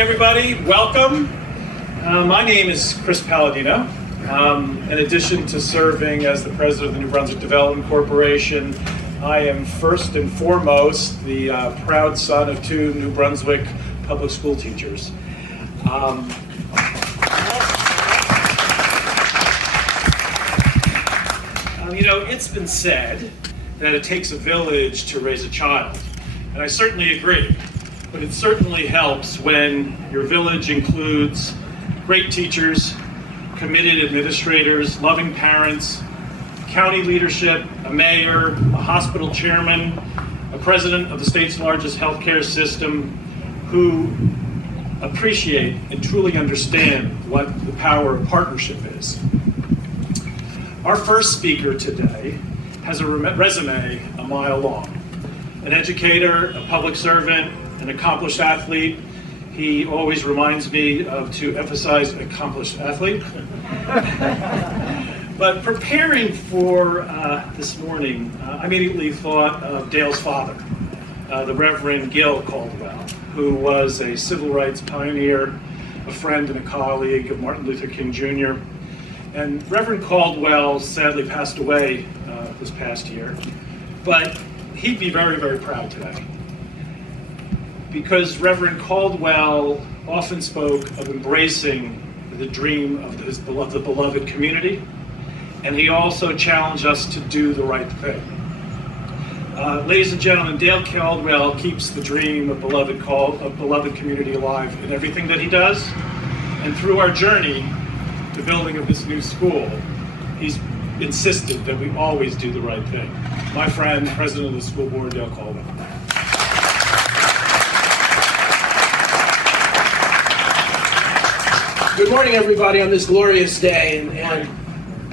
everybody. Welcome. My name is Chris Palladino. In addition to serving as the president of the New Brunswick Development Corporation, I am first and foremost the proud son of two New Brunswick public school teachers. It's been said that it takes a village to raise a child, and I certainly agree. But it certainly helps when your village includes great teachers, committed administrators, loving parents, county leadership, a mayor, a hospital chairman, a president of the state's largest healthcare system who appreciate and truly understand what the power of partnership is. Our first speaker today has a resume a mile long. An educator, a public servant, an accomplished athlete. He always reminds me to emphasize accomplished athlete. But preparing for this morning, I immediately thought of Dale's father, the Reverend Gil Caldwell, who was a civil rights pioneer, a friend and a colleague of Martin Luther King Jr. And Reverend Caldwell sadly passed away this past year, but he'd be very, very proud today, because Reverend Caldwell often spoke of embracing the dream of the beloved community, and he also challenged us to do the right thing. Ladies and gentlemen, Dale Caldwell keeps the dream of beloved community alive in everything that he does, and through our journey, the building of this new school, he's insisted that we always do the right thing. My friend, President of the School Board, Dale Caldwell. Good morning, everybody, on this glorious day. And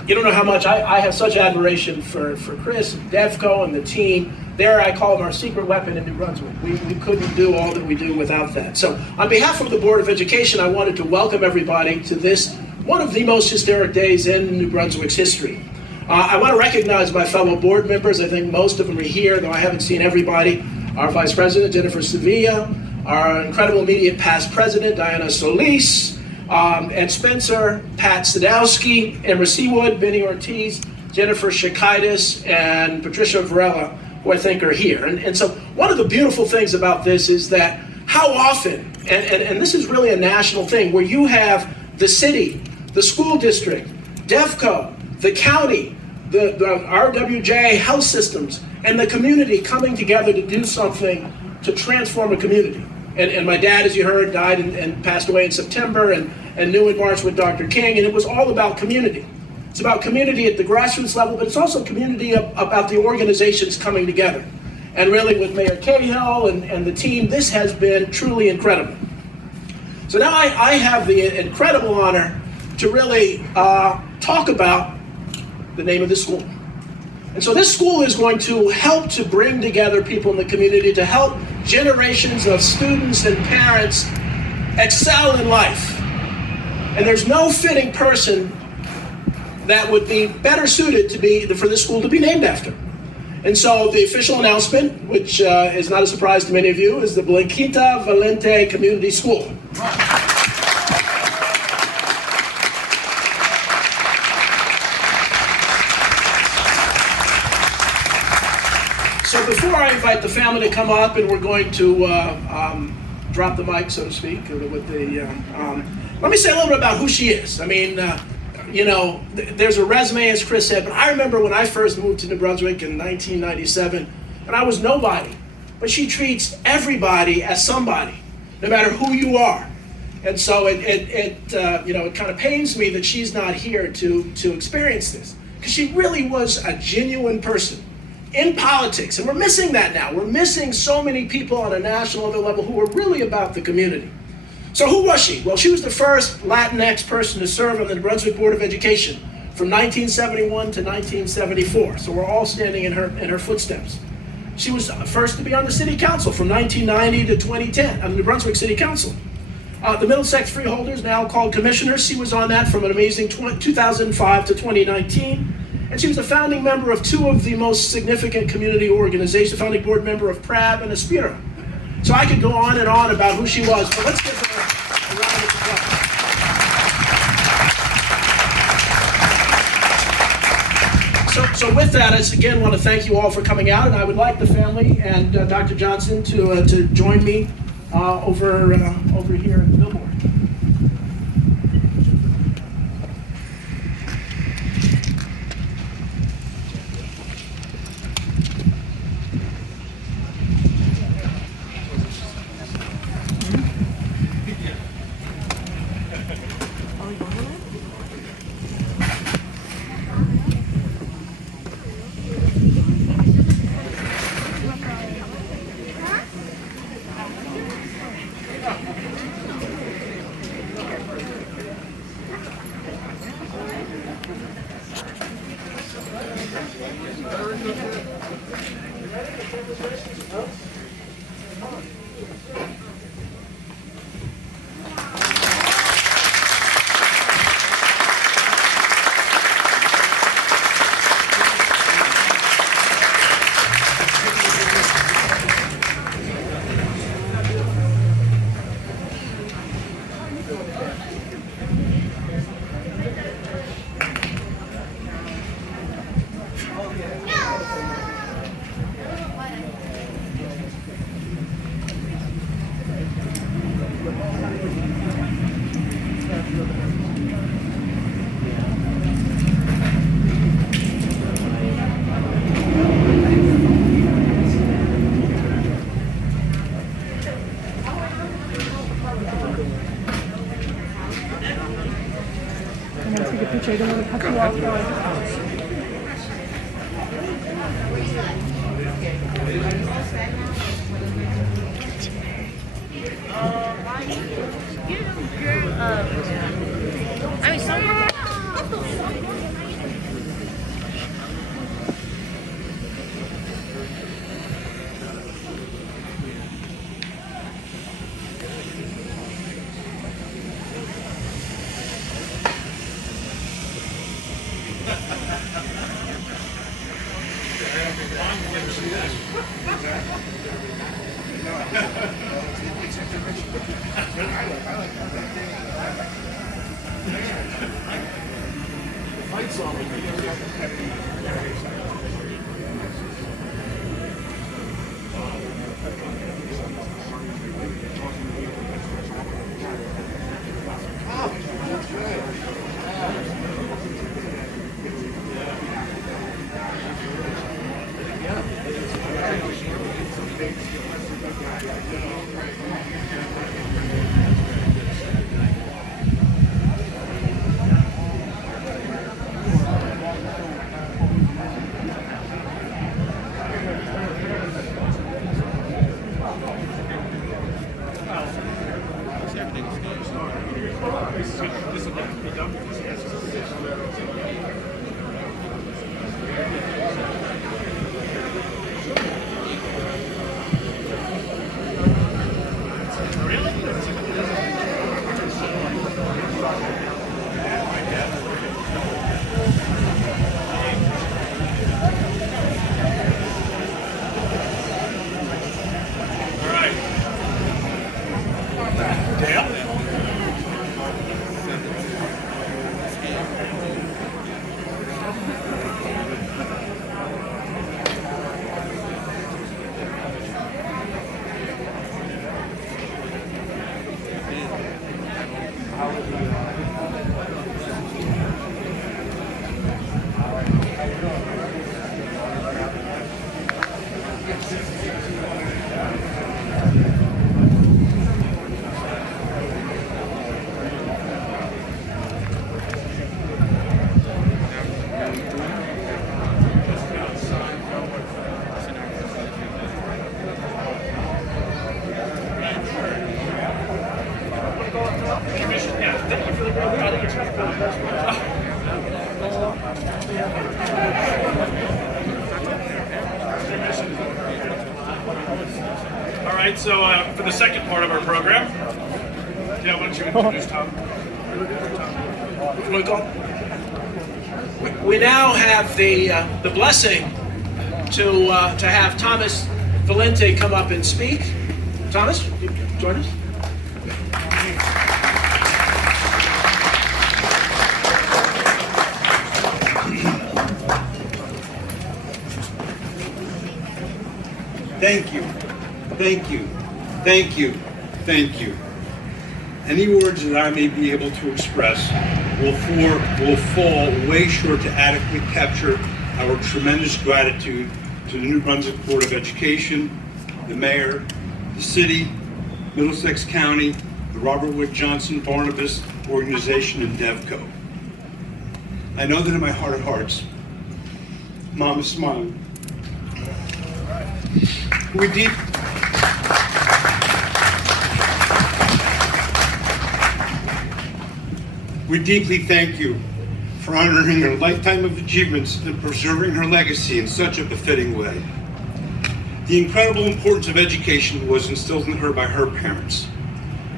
you don't know how much I have such admiration for Chris, DevCo, and the team. There, I call them our secret weapon in New Brunswick. We couldn't do all that we do without that. So on behalf of the Board of Education, I wanted to welcome everybody to this, one of the most historic days in New Brunswick's history. I want to recognize my fellow board members. I think most of them are here, though I haven't seen everybody. Our Vice President, Jennifer Sevilla, our incredible immediate past President, Diana Solis, Ed Spencer, Pat Sadowski, Emma Seawood, Benny Ortiz, Jennifer Shakaitis, and Patricia Varela, who I think are here. And so one of the beautiful things about this is that how often, and this is really a national thing, where you have the city, the school district, DevCo, the county, the RWJ health systems, and the community coming together to do something to transform a community. And my dad, as you heard, died and passed away in September, and knew in March with Dr. King, and it was all about community. It's about community at the grassroots level, but it's also community about the organizations coming together. And really with Mayor Cahill and the team, this has been truly incredible. So now I have the incredible honor to really talk about the name of this school. And so this school is going to help to bring together people in the community, to help generations of students and parents excel in life. And there's no fitting person that would be better suited for this school to be named after. And so the official announcement, which is not a surprise to many of you, is the Blanquita Valente Community School. So before I invite the family to come up, and we're going to drop the mic, so to speak, let me say a little bit about who she is. I mean, there's a resume, as Chris said, but I remember when I first moved to New Brunswick in 1997, and I was nobody. But she treats everybody as somebody, no matter who you are. And so it kind of pains me that she's not here to experience this, because she really was a genuine person in politics, and we're missing that now. We're missing so many people on a national level who are really about the community. So who was she? Well, she was the first Latinx person to serve on the New Brunswick Board of Education from 1971 to 1974. So we're all standing in her footsteps. She was first to be on the City Council from 1990 to 2010, on the New Brunswick City Council. The Middlesex Freeholders, now called Commissioners, she was on that from an amazing 2005 to 2019. And she was a founding member of two of the most significant community organizations, founding board member of PRAB and Aspira. So I could go on and on about who she was, but let's give her a round of applause. So with that, I again want to thank you all for coming out, and I would like the family and Dr. Johnson to join me over here at the billboard. I don't want to cut you off. I mean, some. All right, so for the second part of our program, yeah, why don't you introduce Tom? We now have the blessing to have Thomas Valente come up and speak. Thomas, you join us. Thank you, thank you, thank you, thank you. Any words that I may be able to express will fall way short to adequately capture our tremendous gratitude to the New Brunswick Board of Education, the mayor, the city, Middlesex County, the Robert Wood Johnson Barnabas organization, and DevCo. I know that in my heart of hearts, Mom is smiling. We deeply thank you for honoring her lifetime of achievements and preserving her legacy in such a befitting way. The incredible importance of education was instilled in her by her parents.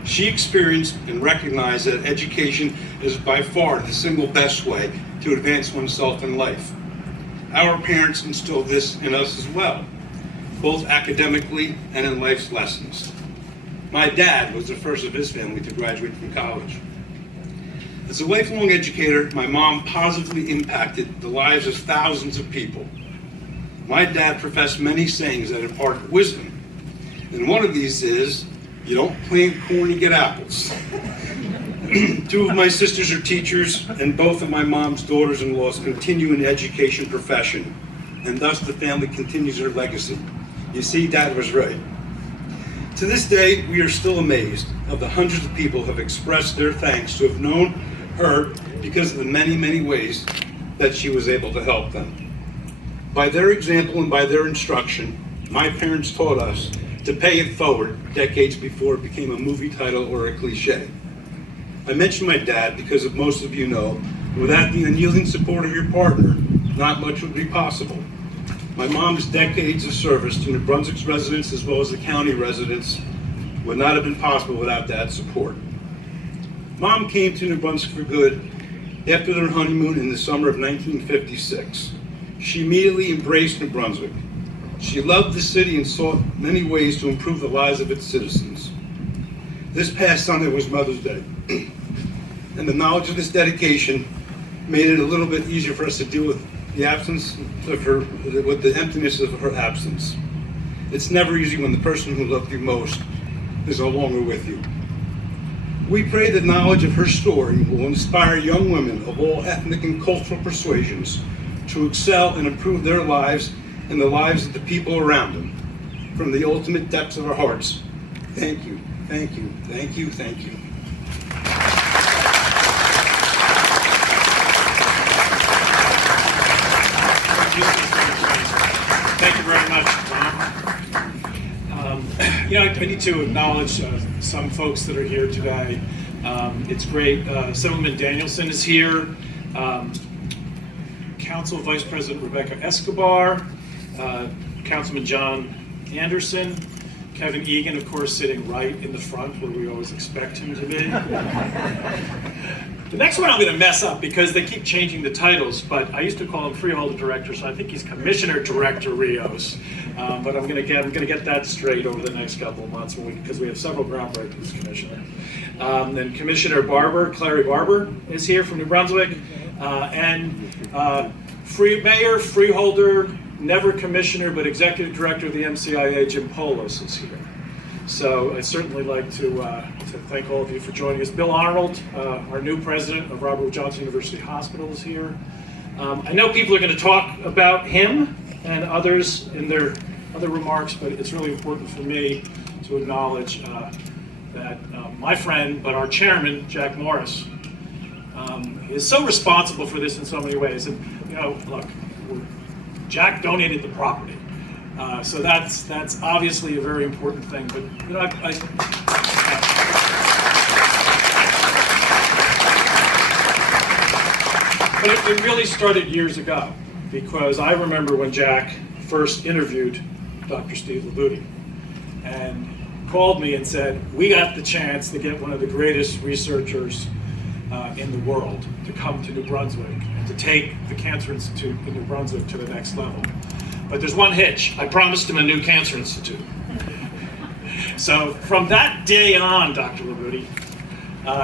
She experienced and recognized that education is by far the single best way to advance oneself in life. Our parents instilled this in us as well, both academically and in life's lessons. My dad was the first of his family to graduate from college. As a lifelong educator, my mom positively impacted the lives of thousands of people. My dad professed many sayings that impart wisdom, and one of these is, you don't plant corn to get apples. Two of my sisters are teachers, and both of my mom's daughters-in-law continue in the education profession, and thus the family continues her legacy. You see, Dad was right. To this day, we are still amazed of the hundreds of people who have expressed their thanks to have known her because of the many, many ways that she was able to help them. By their example and by their instruction, my parents taught us to pay it forward decades before it became a movie title or a cliche. I mention my dad because, as most of you know, without the unyielding support of your partner, not much would be possible. My mom's decades of service to New Brunswick's residents as well as the county residents would not have been possible without Dad's support. Mom came to New Brunswick for good after their honeymoon in the summer of 1956. She immediately embraced New Brunswick. She loved the city and sought many ways to improve the lives of its citizens. This past Sunday was Mother's Day, and the knowledge of this dedication made it a little bit easier for us to deal with the absence of her, with the emptiness of her absence. It's never easy when the person who loved you most is no longer with you. We pray that knowledge of her story will inspire young women of all ethnic and cultural persuasions to excel and improve their lives and the lives of the people around them. From the ultimate depths of our hearts, thank you, thank you, thank you, thank you. Thank you very much, Tom. I need to acknowledge some folks that are here today. It's great. Assemblyman Danielson is here. Council Vice President Rebecca Escobar, Councilman John Anderson, Kevin Egan, of course, sitting right in the front where we always expect him to be. The next one I'm going to mess up because they keep changing the titles, but I used to call him Freeholder Director, so I think he's Commissioner Director Rios. But I'm going to get that straight over the next couple of months because we have several groundbreakers, Commissioner. Then Commissioner Clary Barber is here from New Brunswick, and Mayor, Freeholder, never Commissioner, but Executive Director of the MCIA, Jim Polos is here. So I'd certainly like to thank all of you for joining us. Bill Arnold, our new president of Robert Wood Johnson University Hospital, is here. I know people are going to talk about him and others in their other remarks, but it's really important for me to acknowledge that my friend, but our chairman, Jack Morris, is so responsible for this in so many ways. And look, Jack donated the property. So that's obviously a very important thing. But but it really started years ago, because I remember when Jack first interviewed Dr. Steve Labuti and called me and said, we got the chance to get one of the greatest researchers in the world to come to New Brunswick and to take the Cancer Institute in New Brunswick to the next level. But there's one hitch. I promised him a new cancer institute. So from that day on, Dr. LaRuti,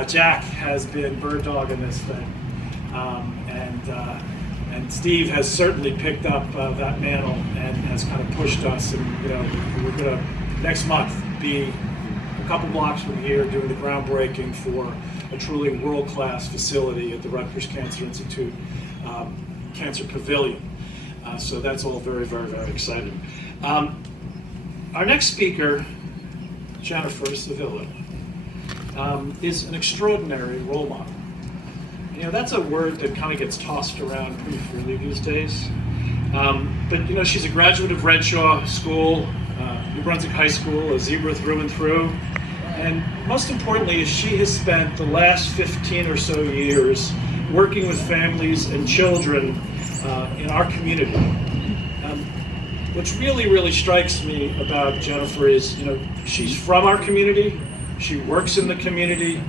Jack has been bird dogging this thing. And Steve has certainly picked up that mantle and has kind of pushed us. And we're going to next month be a couple blocks from here doing the groundbreaking for a truly world-class facility at the Rutgers Cancer Institute Cancer Pavilion. So that's all very, very, very exciting. Our next speaker, Jennifer Sevilla, is an extraordinary role model. That's a word that kind of gets tossed around pretty freely these days. But she's a graduate of Renshaw School, New Brunswick High School, a zebra through and through. And most importantly, she has spent the last 15 or so years working with families and children in our community. What really, really strikes me about Jennifer is, she's from our community, she works in the community,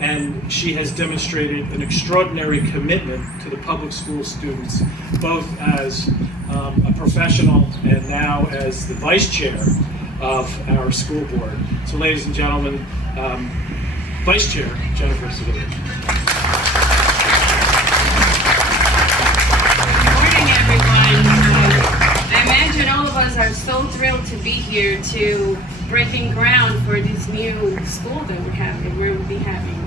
and she has demonstrated an extraordinary commitment to the public school students, both as a professional and now as the vice chair of our school board. So ladies and gentlemen, Vice Chair Jennifer Sevilla. Good morning, everyone. I imagine all of us are so thrilled to be here to breaking ground for this new school that we'll be having.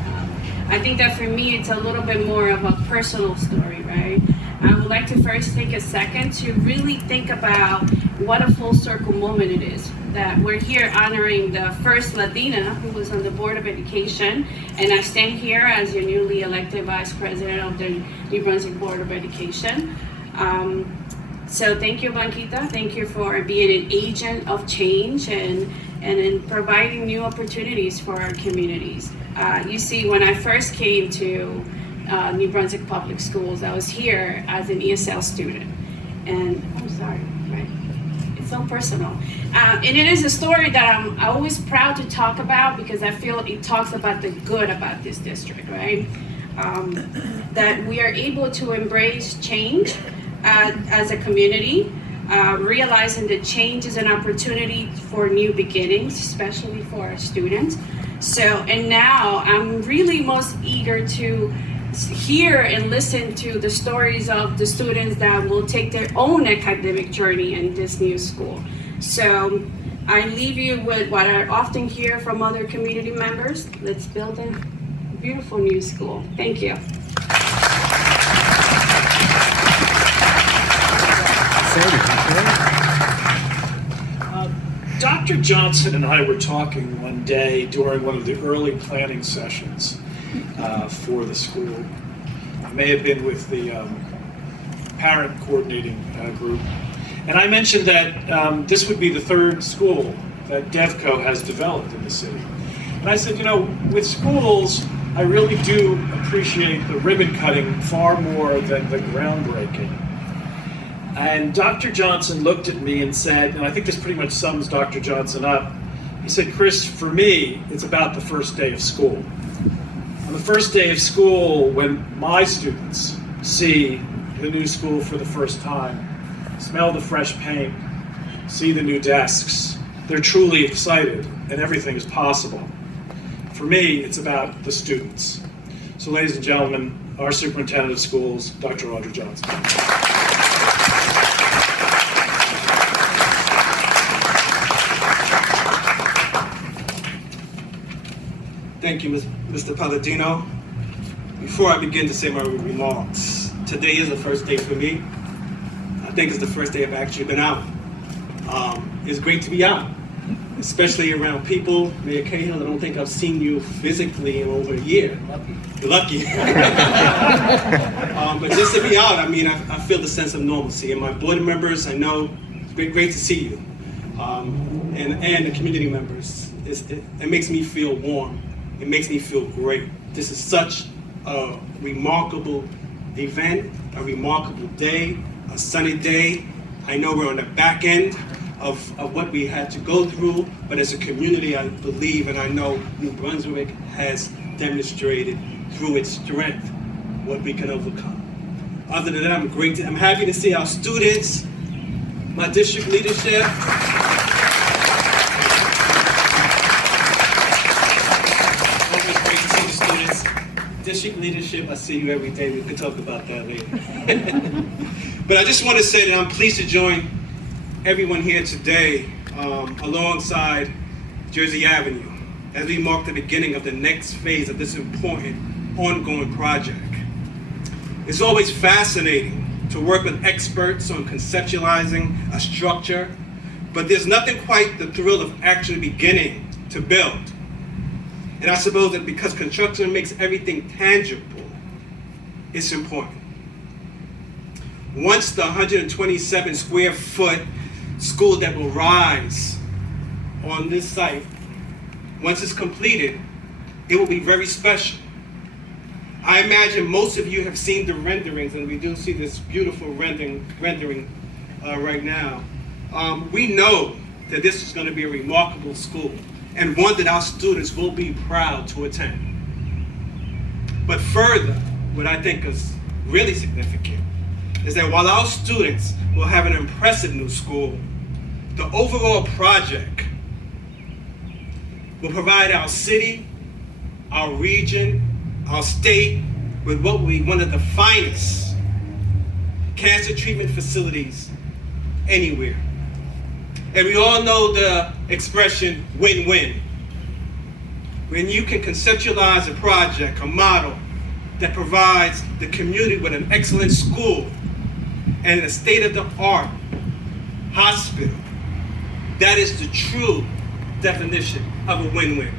I think that for me, it's a little bit more of a personal story, right? I would like to first take a second to really think about what a full circle moment it is. That we're here honoring the first Latina who was on the Board of Education, and I stand here as your newly elected Vice President of the New Brunswick Board of Education. So thank you, Blanquita. Thank you for being an agent of change and in providing new opportunities for our communities. You see, when I first came to New Brunswick Public Schools, I was here as an ESL student. And I'm sorry, right? It's so personal. And it is a story that I'm always proud to talk about because I feel it talks about the good about this district, right? That we are able to embrace change as a community, realizing that change is an opportunity for new beginnings, especially for our students. And now I'm really most eager to hear and listen to the stories of the students that will take their own academic journey in this new school. So I leave you with what I often hear from other community members. Let's build a beautiful new school. Thank you. Dr. Johnson and I were talking one day during one of the early planning sessions for the school. It may have been with the parent coordinating group. And I mentioned that this would be the third school that DevCo has developed in the city. And I said, with schools, I really do appreciate the ribbon cutting far more than the groundbreaking. And Dr. Johnson looked at me and said, and I think this pretty much sums Dr. Johnson up, he said, Chris, for me, it's about the first day of school. On the first day of school, when my students see the new school for the first time, smell the fresh paint, see the new desks, they're truly excited and everything is possible. For me, it's about the students. So ladies and gentlemen, our superintendent of schools, Dr. Audrey Johnson. Thank you, Mr. Palladino. Before I begin to say my remarks, today is the first day for me. I think it's the first day I've actually been out. It's great to be out, especially around people. Mayor Cahill, I don't think I've seen you physically in over a year. You're lucky. But just to be out, I feel the sense of normalcy. And my board members, I know, it's great to see you. And the community members. It makes me feel warm. It makes me feel great. This is such a remarkable event, a remarkable day, a sunny day. I know we're on the back end of what we had to go through, but as a community, I believe and I know New Brunswick has demonstrated through its strength what we can overcome. Other than that, I'm happy to see our students, my district leadership. District leadership, I see you every day. We could talk about that later. But I just want to say that I'm pleased to join everyone here today alongside Jersey Avenue as we mark the beginning of the next phase of this important ongoing project. It's always fascinating to work with experts on conceptualizing a structure, but there's nothing quite the thrill of actually beginning to build. And I suppose that because construction makes everything tangible, it's important. Once the 127 square foot school that will rise on this site, once it's completed, it will be very special. I imagine most of you have seen the renderings, and we do see this beautiful rendering right now. We know that this is going to be a remarkable school and one that our students will be proud to attend. But further, what I think is really significant is that while our students will have an impressive new school, the overall project will provide our city, our region, our state with what will be one of the finest cancer treatment facilities anywhere. And we all know the expression win-win. When you can conceptualize a project, a model that provides the community with an excellent school and a state-of-the-art hospital, that is the true definition of a win-win.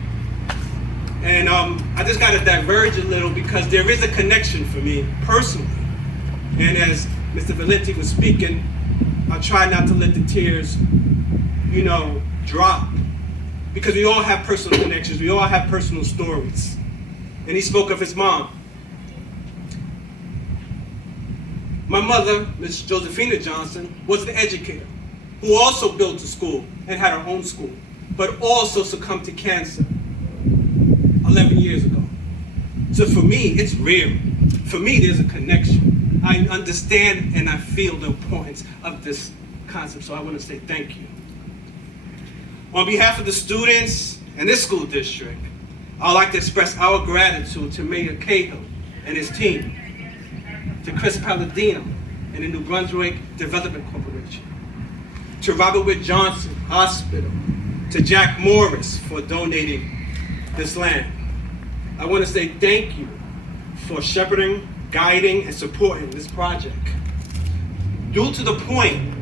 And I just got to diverge a little because there is a connection for me personally. And as Mr. Valenti was speaking, I try not to let the tears, drop. Because we all have personal connections, we all have personal stories. And he spoke of his mom. My mother, Ms. Josephina Johnson, was an educator who also built a school and had her own school, but also succumbed to cancer 11 years ago. So for me, it's real. For me, there's a connection. I understand and I feel the importance of this concept, so I want to say thank you. On behalf of the students and this school district, I'd like to express our gratitude to Mayor Cahill and his team, to Chris Palladino and the New Brunswick Development Corporation, to Robert Wood Johnson Hospital, to Jack Morris for donating this land. I want to say thank you for shepherding, guiding, and supporting this project. Due to the point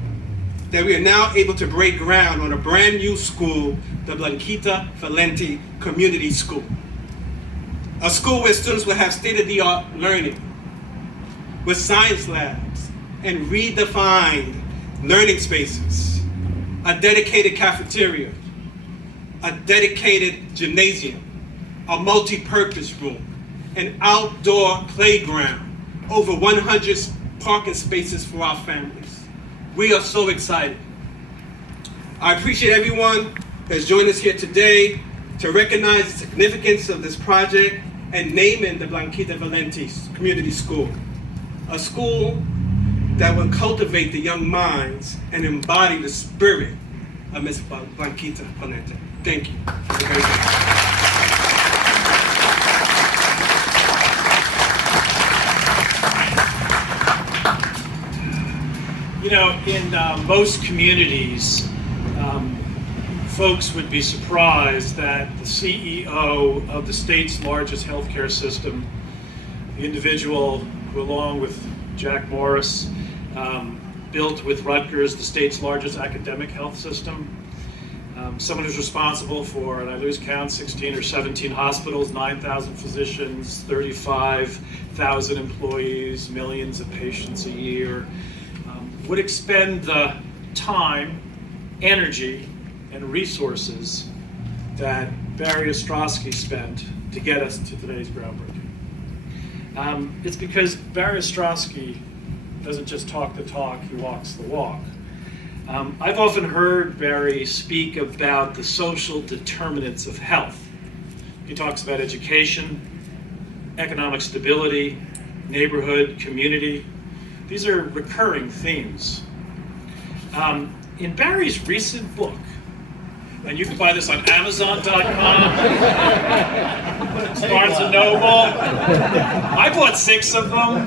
that we are now able to break ground on a brand new school, the Blanquita Valenti Community School. A school where students will have state-of-the-art learning, with science labs and redefined learning spaces, a dedicated cafeteria, a dedicated gymnasium, a multi-purpose room, an outdoor playground, over 100 parking spaces for our families. We are so excited. I appreciate everyone that's joined us here today to recognize the significance of this project and naming the Blanquita Valenti Community School, a school that will cultivate the young minds and embody the spirit of Ms. Blanquita Valenti. Thank you. In most communities, folks would be surprised that the CEO of the state's largest healthcare system, the individual who, along with Jack Morris, built with Rutgers the state's largest academic health system, someone who's responsible for, and I lose count, 16 or 17 hospitals, 9,000 physicians, 35,000 employees, millions of patients a year, would expend the time, energy, and resources that Barry Ostrowski spent to get us to today's groundbreaking. It's because Barry Ostrowski doesn't just talk the talk, he walks the walk. I've often heard Barry speak about the social determinants of health. He talks about education, economic stability, neighborhood, community. These are recurring themes. In Barry's recent book, And you can buy this on Amazon.com, Barnes & Noble. I bought 6 of them.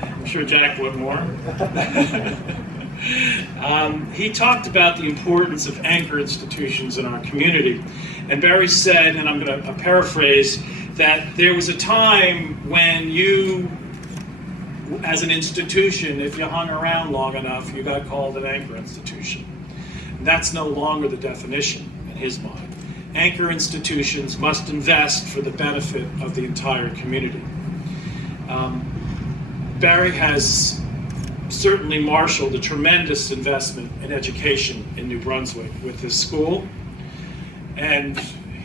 I'm sure Jack bought more. He talked about the importance of anchor institutions in our community. And Barry said, and I'm going to paraphrase, that there was a time when you, as an institution, if you hung around long enough, you got called an anchor institution. And that's no longer the definition in his mind. Anchor institutions must invest for the benefit of the entire community. Barry has certainly marshaled a tremendous investment in education in New Brunswick with his school. And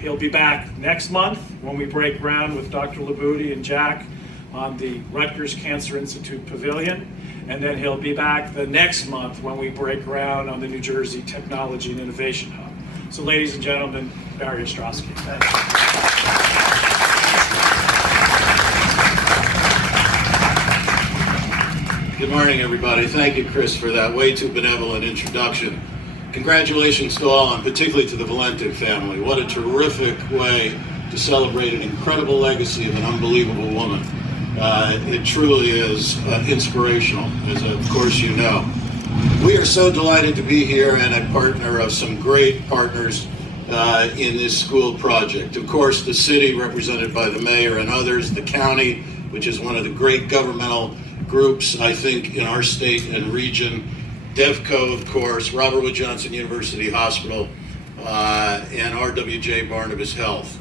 he'll be back next month when we break ground with Dr. Labudi and Jack on the Rutgers Cancer Institute Pavilion. And then he'll be back the next month when we break ground on the New Jersey Technology and Innovation Hub. So ladies and gentlemen, Barry Ostrowski. Thank you. Good morning, everybody. Thank you, Chris, for that way too benevolent introduction. Congratulations to all, and particularly to the Valentic family. What a terrific way to celebrate an incredible legacy of an unbelievable woman. It truly is inspirational, as of course you know. We are so delighted to be here and a partner of some great partners in this school project. Of course, the city, represented by the mayor and others, the county, which is one of the great governmental groups, I think, in our state and region, DevCo, of course, Robert Wood Johnson University Hospital, and RWJ Barnabas Health.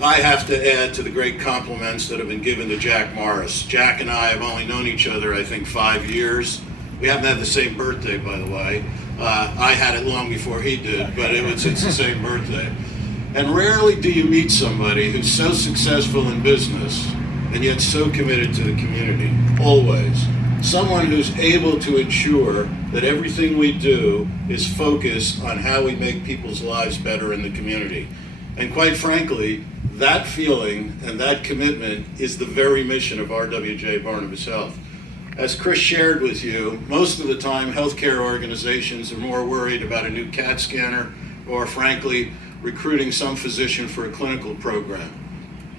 I have to add to the great compliments that have been given to Jack Morris. Jack and I have only known each other, I think, 5 years. We happen to have the same birthday, by the way. I had it long before he did, but it's the same birthday. And rarely do you meet somebody who's so successful in business and yet so committed to the community, always. Someone who's able to ensure that everything we do is focused on how we make people's lives better in the community. And quite frankly, that feeling and that commitment is the very mission of RWJ Barnabas Health. As Chris shared with you, most of the time healthcare organizations are more worried about a new CAT scanner or, frankly, recruiting some physician for a clinical program.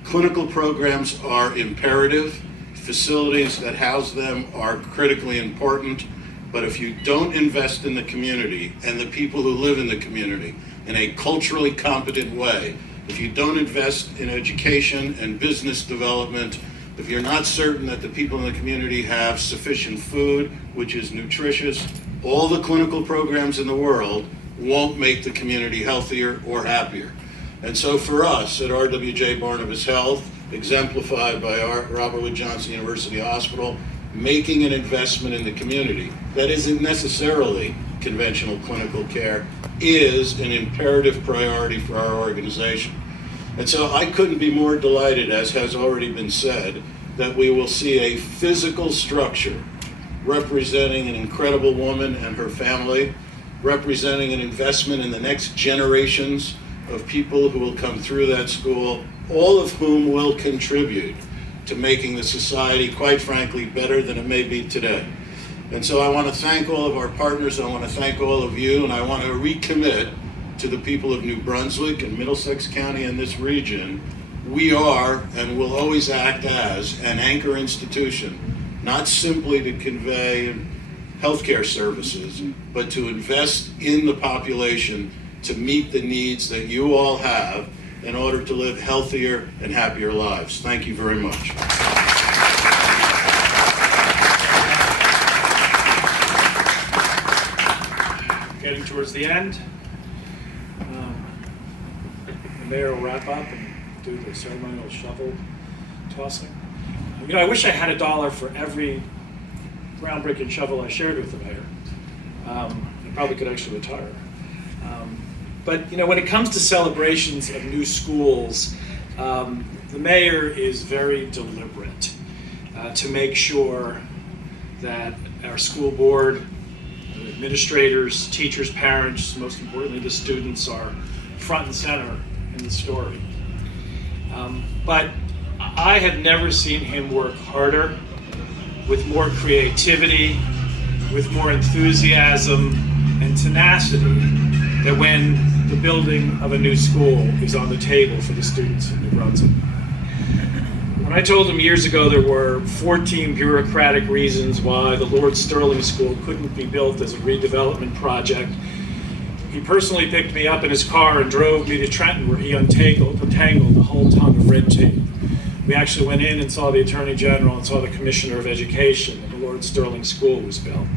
Clinical programs are imperative. Facilities that house them are critically important, but if you don't invest in the community and the people who live in the community in a culturally competent way, if you don't invest in education and business development, if you're not certain that the people in the community have sufficient food, which is nutritious, all the clinical programs in the world won't make the community healthier or happier. And so for us at RWJ Barnabas Health, exemplified by our Robert Wood Johnson University Hospital, making an investment in the community that isn't necessarily conventional clinical care is an imperative priority for our organization. And so I couldn't be more delighted, as has already been said, that we will see a physical structure representing an incredible woman and her family, representing an investment in the next generations of people who will come through that school, all of whom will contribute to making the society, quite frankly, better than it may be today. And so I want to thank all of our partners, I want to thank all of you, and I want to recommit to the people of New Brunswick and Middlesex County and this region. We are and will always act as an anchor institution, not simply to convey healthcare services, but to invest in the population to meet the needs that you all have in order to live healthier and happier lives. Thank you very much. Getting towards the end. The mayor will wrap up and do the ceremonial shovel tossing. You know, I wish I had $1 for every groundbreaking shovel I shared with the mayor. I probably could actually retire. But you know, when it comes to celebrations of new schools, the mayor is very deliberate to make sure that our school board, administrators, teachers, parents, most importantly the students, are front and center in the story. But I have never seen him work harder, with more creativity, with more enthusiasm and tenacity that when the building of a new school is on the table for the students in New Brunswick. When I told him years ago there were 14 bureaucratic reasons why the Lord Sterling School couldn't be built as a redevelopment project, he personally picked me up in his car and drove me to Trenton, where he untangled a whole ton of red tape. We actually went in and saw the Attorney General and saw the Commissioner of Education, and the Lord Sterling School was built.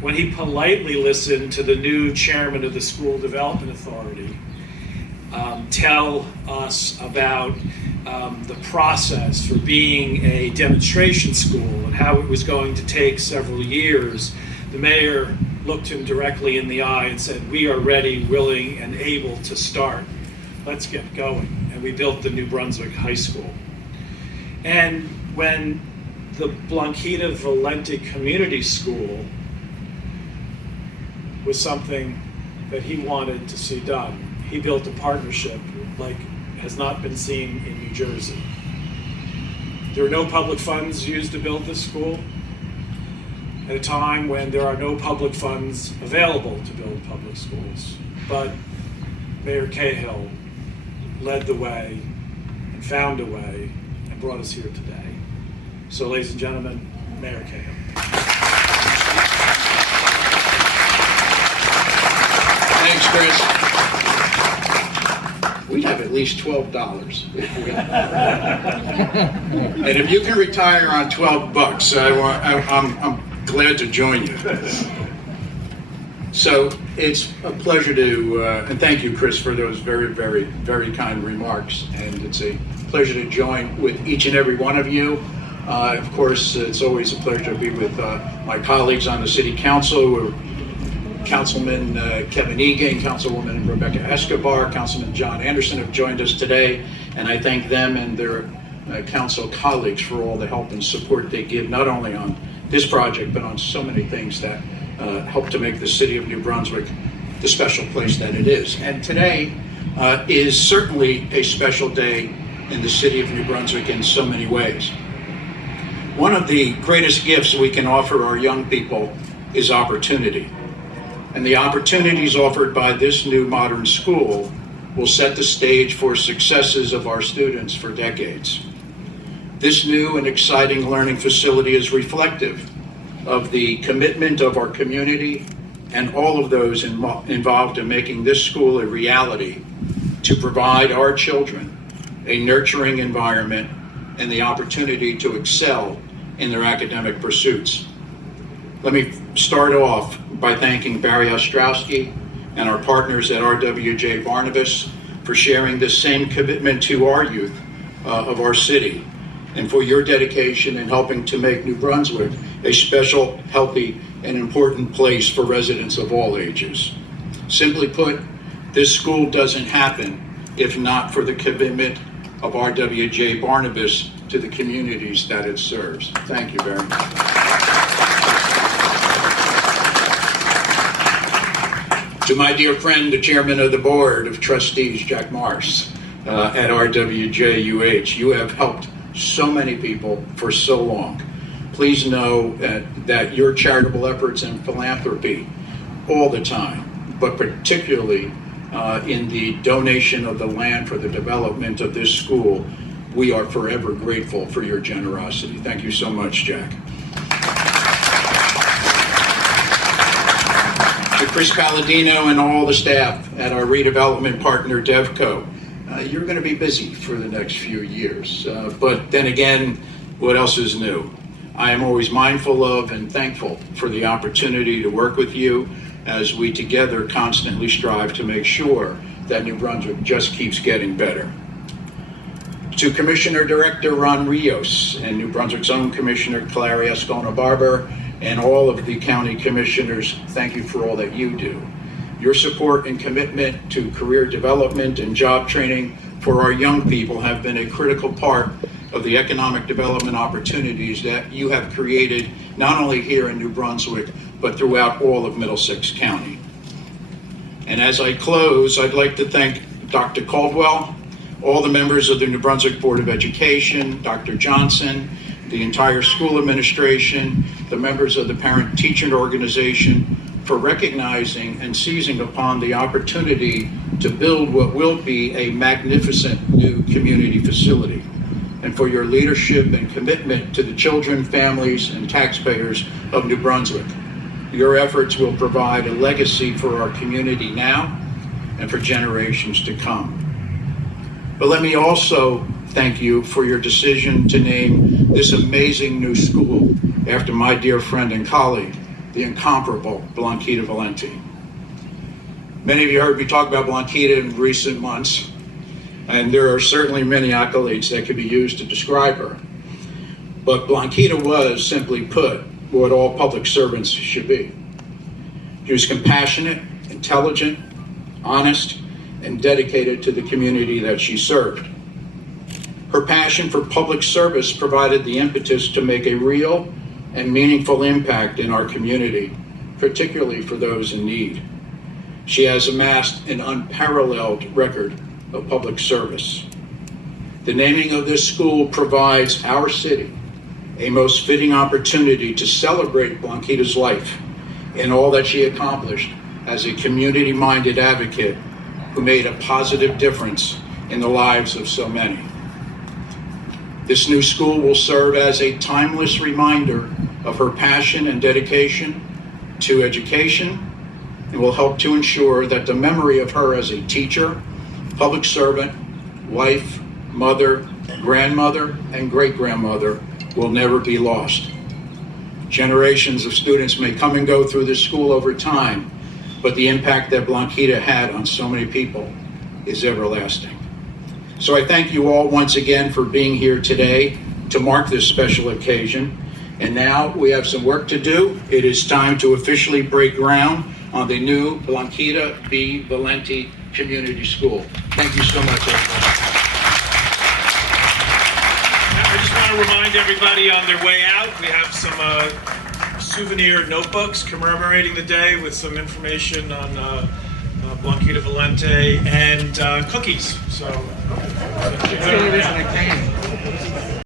When he politely listened to the new chairman of the School Development Authority tell us about the process for being a demonstration school and how it was going to take several years, the mayor looked him directly in the eye and said, "We are ready, willing, and able to start. Let's get going." And we built the New Brunswick High School. And when the Blanquita Valenti Community School was something that he wanted to see done, he built a partnership like has not been seen in New Jersey. There are no public funds used to build this school at a time when there are no public funds available to build public schools. But Mayor Cahill led the way and found a way and brought us here today. So, ladies and gentlemen, Mayor Cahill. Thanks, Chris. We have at least $12. And if you can retire on $12, I'm glad to join you. So it's a pleasure to, and thank you, Chris, for those very, very, very kind remarks. And it's a pleasure to join with each and every one of you. Of course, it's always a pleasure to be with my colleagues on the City Council, Councilman Kevin Egan, Councilwoman Rebecca Escobar, Councilman John Anderson have joined us today, and I thank them and their council colleagues for all the help and support they give, not only on this project, but on so many things that help to make the city of New Brunswick the special place that it is. And today is certainly a special day in the city of New Brunswick in so many ways. One of the greatest gifts we can offer our young people is opportunity. And the opportunities offered by this new modern school will set the stage for successes of our students for decades. This new and exciting learning facility is reflective of the commitment of our community and all of those involved in making this school a reality to provide our children a nurturing environment and the opportunity to excel in their academic pursuits. Let me start off by thanking Barry Ostrowski and our partners at RWJ Barnabas for sharing this same commitment to our youth of our city, and for your dedication in helping to make New Brunswick a special, healthy, and important place for residents of all ages. Simply put, this school doesn't happen if not for the commitment of RWJ Barnabas to the communities that it serves. Thank you very much. To my dear friend, the chairman of the board of trustees, Jack Marsh, at RWJUH, you have helped so many people for so long. Please know that your charitable efforts and philanthropy all the time, but particularly in the donation of the land for the development of this school, we are forever grateful for your generosity. Thank you so much, Jack. To Chris Palladino and all the staff at our redevelopment partner, DevCo, you're going to be busy for the next few years. But then again, what else is new? I am always mindful of and thankful for the opportunity to work with you as we together constantly strive to make sure that New Brunswick just keeps getting better. To Commissioner Director Ron Rios and New Brunswick's own Commissioner Clary Escona-Barber and all of the county commissioners, thank you for all that you do. Your support and commitment to career development and job training for our young people have been a critical part of the economic development opportunities that you have created not only here in New Brunswick, but throughout all of Middlesex County. And as I close, I'd like to thank Dr. Caldwell, all the members of the New Brunswick Board of Education, Dr. Johnson, the entire school administration, the members of the parent-teacher organization for recognizing and seizing upon the opportunity to build what will be a magnificent new community facility, and for your leadership and commitment to the children, families, and taxpayers of New Brunswick. Your efforts will provide a legacy for our community now and for generations to come. But let me also thank you for your decision to name this amazing new school after my dear friend and colleague, the incomparable Blanquita Valenti. Many of you heard me talk about Blanquita in recent months, and there are certainly many accolades that could be used to describe her. But Blanquita was, simply put, what all public servants should be. She was compassionate, intelligent, honest, and dedicated to the community that she served. Her passion for public service provided the impetus to make a real and meaningful impact in our community, particularly for those in need. She has amassed an unparalleled record of public service. The naming of this school provides our city a most fitting opportunity to celebrate Blanquita's life and all that she accomplished as a community-minded advocate who made a positive difference in the lives of so many. This new school will serve as a timeless reminder of her passion and dedication to education, and will help to ensure that the memory of her as a teacher, public servant, wife, mother, grandmother, and great-grandmother will never be lost. Generations of students may come and go through this school over time, but the impact that Blanquita had on so many people is everlasting. So I thank you all once again for being here today to mark this special occasion. And now we have some work to do. It is time to officially break ground on the new Blanquita B. Valenti Community School. Thank you so much, everybody. I just want to remind everybody on their way out, we have some souvenir notebooks commemorating the day with some information on Blanquita Valenti and cookies. So.